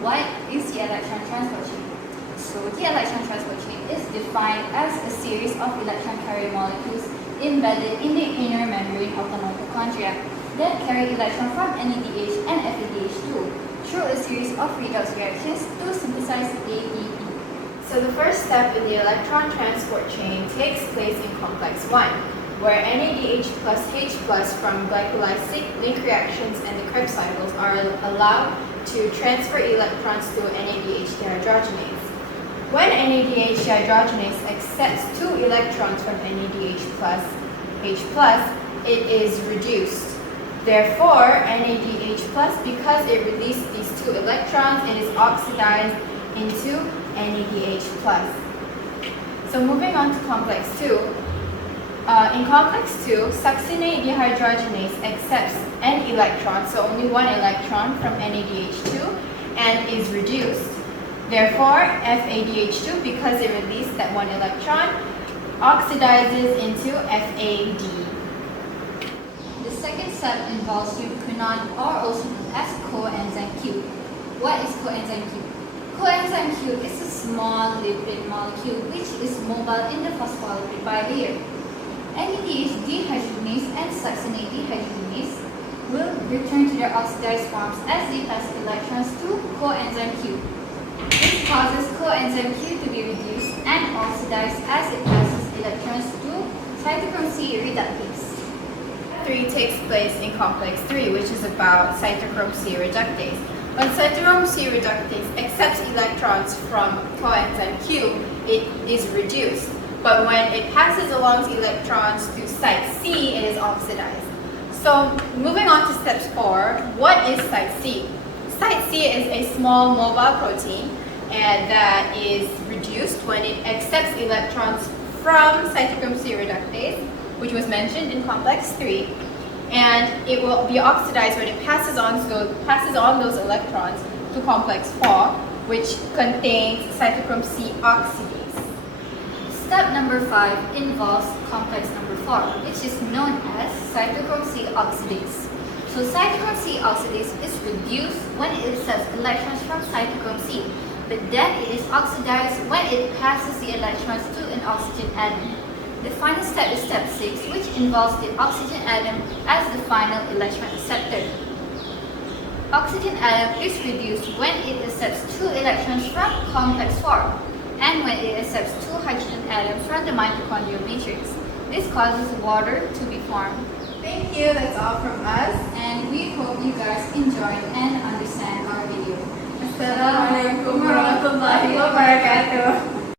what is the electron transport chain? So the electron transport chain is defined as a series of electron carrier molecules embedded in the inner membrane of the mitochondria that carry electron from NADH and FADH2 through a series of redox reactions to synthesize ATP. So the first step in the electron transport chain takes place in complex 1, where NADH plus H plus from glycolytic link reactions and the Krebs cycles are allowed to transfer electrons to NADH dehydrogenase. When NADH dehydrogenase accepts 2 electrons from NADH plus H plus, it is reduced. Therefore, NADH plus, because it released these 2 electrons, it is oxidized into NADH plus. So moving on to complex 2. In complex 2, succinate dehydrogenase accepts an electron, so only 1 electron from NADH2, and is reduced. Therefore, FADH2, because it released that 1 electron, oxidizes into FAD. The second step involves ubiquinone, or also known as coenzyme Q. What is coenzyme Q? Coenzyme Q is a small lipid molecule which is mobile in the phospholipid bilayer. NADH dehydrogenase and succinate dehydrogenase will return to their oxidized forms as they pass electrons to coenzyme Q. This causes coenzyme Q to be reduced and oxidized as it passes electrons to cytochrome C reductase. 3 takes place in complex 3, which is about cytochrome C reductase. When cytochrome C reductase accepts electrons from coenzyme Q, it is reduced. But when it passes along electrons to site C, it is oxidized. So moving on to step 4, what is site C? Site C is a small mobile protein and that is reduced when it accepts electrons from cytochrome C reductase, which was mentioned in complex 3, and it will be oxidized when it passes on those electrons to complex 4, which contains cytochrome C oxidase. Step number 5 involves complex number 4, which is known as cytochrome C oxidase. So cytochrome C oxidase is reduced when it accepts electrons from cytochrome C, but then it is oxidized when it passes the electrons to an oxygen atom. The final step is step 6, which involves the oxygen atom as the final electron acceptor. Oxygen atom is reduced when it accepts 2 electrons from complex 4, and when it accepts 2 hydrogen atoms from the mitochondrial matrix. This causes water to be formed. Thank you, that's all from us. And we hope you guys enjoyed and understand our video. Assalamualaikum warahmatullahi wabarakatuh.